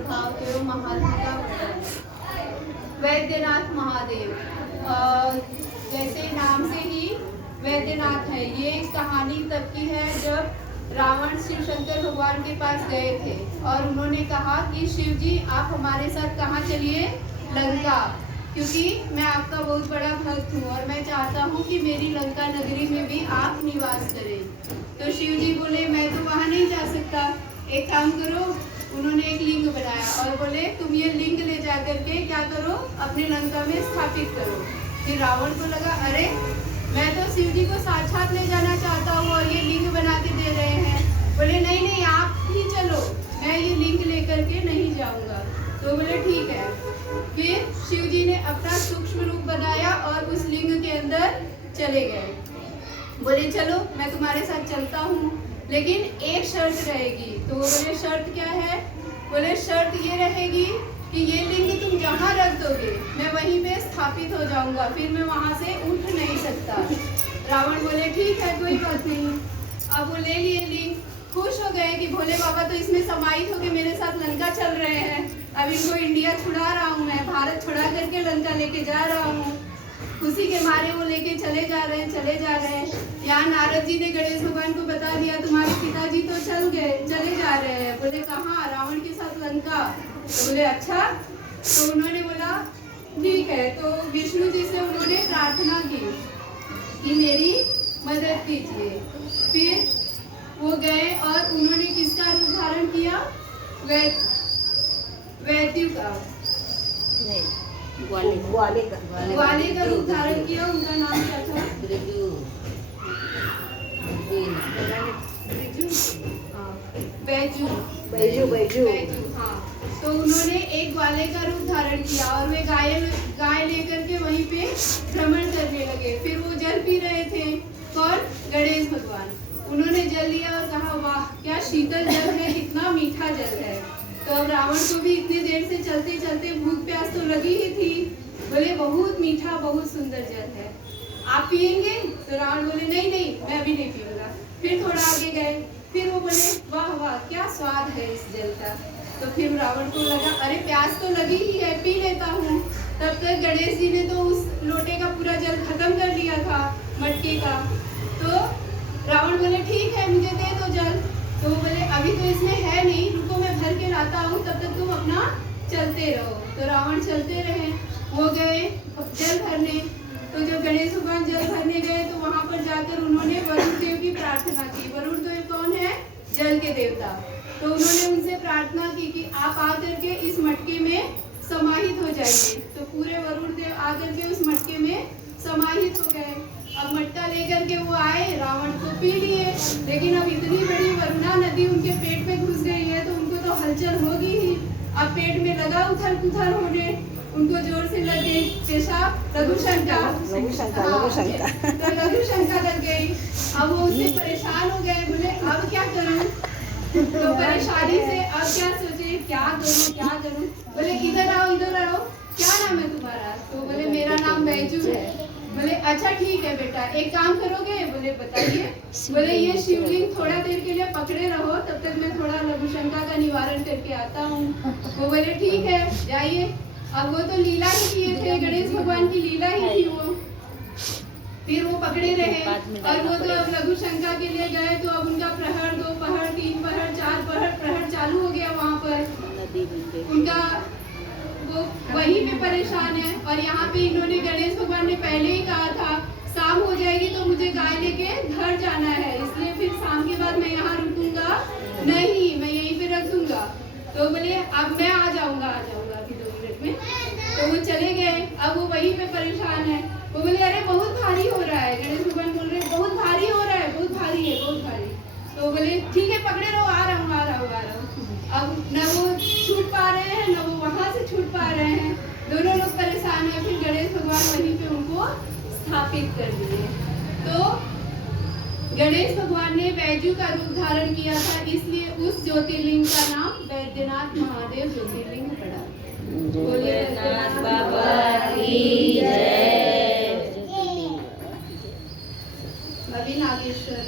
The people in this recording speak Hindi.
प्रभाव एवं महात्मा का वर्णन। वैद्यनाथ महादेव, जैसे नाम से ही वैद्यनाथ है। ये कहानी तब की है जब रावण शिव शंकर भगवान के पास गए थे और उन्होंने कहा कि शिव जी आप हमारे साथ कहाँ चलिए, लंका, क्योंकि मैं आपका बहुत बड़ा भक्त हूँ और मैं चाहता हूँ कि मेरी लंका नगरी में भी आप निवास करें। तो शिव जी बोले मैं तो वहाँ नहीं जा सकता, एक काम करो। उन्होंने एक लिंग बनाया और बोले तुम ये लिंग ले जा करके क्या करो, अपनी लंका में स्थापित करो। फिर रावण को लगा अरे मैं तो शिव जी को साक्षात ले जाना चाहता हूँ और ये लिंग बना के दे रहे हैं। बोले नहीं नहीं आप ही चलो, मैं ये लिंग लेकर के नहीं जाऊँगा। तो बोले ठीक है। फिर शिव जी ने अपना सूक्ष्म रूप बनाया और उस लिंग के अंदर चले गए। बोले चलो मैं तुम्हारे साथ चलता हूँ, लेकिन एक शर्त रहेगी। तो वो बोले शर्त क्या है? बोले शर्त ये रहेगी कि ये लिंग तुम जहाँ रख दोगे मैं वहीं पे स्थापित हो जाऊंगा, फिर मैं वहाँ से उठ नहीं सकता। रावण बोले ठीक है कोई बात नहीं। अब वो ले लिए लिंग, खुश हो गए कि भोले बाबा तो इसमें समाहित होकर मेरे साथ लंका चल रहे हैं। अब इनको इंडिया छुड़ा रहा हूँ मैं, भारत छुड़ा करके लंका लेके जा रहा हूँ। खुशी के मारे वो लेके चले जा रहे हैं। यहाँ नारद जी ने गणेश भगवान को बता दिया तुम्हारे पिताजी तो चले जा रहे हैं। बोले कहाँ? रावण के साथ लंका। तो बोले अच्छा। तो उन्होंने बोला ठीक है। तो विष्णु जी से उन्होंने प्रार्थना की कि मेरी मदद कीजिए। फिर वो गए और उन्होंने किसका रूप धारण किया? वैद्य का, ग्वाले का रूप धारण किया। उनका नाम क्या था? बैजू। हाँ, तो उन्होंने एक ग्वाले का रूप धारण किया और वे गाय लेकर के वहीं पे भ्रमण करने लगे। फिर वो जल पी रहे थे। कौन? गणेश भगवान। उन्होंने जल लिया और कहा वाह क्या शीतल जल है, कितना मीठा जल है। तो अब रावण को भी इतनी देर से चलते चलते भूख प्यास तो लगी ही थी। बोले बहुत मीठा बहुत सुंदर जल है, आप पिएंगे? तो रावण बोले नहीं नहीं मैं भी नहीं पीऊंगा। फिर थोड़ा आगे गए, फिर वो बोले वाह वाह क्या स्वाद है इस जल का। तो फिर रावण को लगा अरे प्यास तो लगी ही है, पी लेता हूँ। तब तक गणेश जी ने तो उस लोटे का पूरा जल खत्म कर लिया था, मटके का। तो रावण बोले ठीक है मुझे दे दो जल। तो वो बोले अभी तो इसमें है नहीं, रुको मैं भर के लाता हूँ, तब तक तुम अपना चलते रहो। तो रावण चलते रहे। वो गए जल भरने। तो जब गणेश भगवान जल भरने गए तो वहाँ पर जाकर उन्होंने वरुण देव की प्रार्थना की। वरुण देव कौन है? जल के देवता। तो उन्होंने उनसे प्रार्थना की कि आप आकर के इस मटके में समाहित हो जाइए। तो पूरे वरुण देव आकर के उस मटके में समाहित हो गए। अब मटका लेकर के वो आए, रावण को पी लिए, लेकिन अब इतनी बड़ी वरुणा नदी उनके पेट में घुस गई है तो उनको तो हलचल होगी ही। अब पेट में लगा उथल पुथल होने, उनको जोर से लग गई पेशाब, लघुशंका लग गई। अब वो उससे परेशान हो गए, बोले अब क्या करूं? तो परेशानी से अब क्या सोचे, क्या करूं? बोले इधर आओ, क्या नाम है तुम्हारा? तो बोले मेरा नाम बैजू है। बोले अच्छा ठीक है बेटा, एक काम करोगे? बोले बताइए। बोले ये शिवलिंग थोड़ा देर के लिए पकड़े रहो, तब तक मैं थोड़ा लघुशंका का निवारण करके आता हूँ। वो बोले ठीक है जाइए। अब वो तो लीला ही किए थे, गणेश भगवान की लीला ही थी वो। फिर वो पकड़े रहे और वो तो अब लघुशंका के लिए गए। तो अब उनका प्रहर, 2 पहर, 3 पहर, 4 प्रहर चालू हो गया वहाँ पर। उनका वो वहीं पे परेशान है। और यहाँ पे इन्होंने, गणेश भगवान ने पहले ही कहा था शाम हो जाएगी तो मुझे गाय लेके घर जाना है, इसलिए फिर शाम के बाद मैं यहाँ रुकूंगा नहीं, मैं यहीं पे रख दूंगा। तो बोले अब मैं आ जाऊंगा अभी 2 मिनट में। तो वो चले गए। अब वो वहीं पे परेशान है। वो बोले अरे बहुत भारी हो रहा है। गणेश भगवान बोल रहे बहुत भारी हो रहा है, बहुत भारी है, बहुत भारी। तो बोले ठीक है पकड़े रहो, आ रहा हूँ। अब न वो छूट पा रहे हैं, न वो वहाँ से छूट पा रहे हैं, दोनों लोग परेशान हैं। फिर गणेश भगवान वहीं पे उनको स्थापित कर दिए। तो गणेश भगवान ने बैजू का रूप धारण किया था, इसलिए उस ज्योतिर्लिंग का नाम वैद्यनाथ महादेव ज्योतिर्लिंग पड़ा। बोले वैद्यनाथ बाबा की जय। अभी नागेश्वर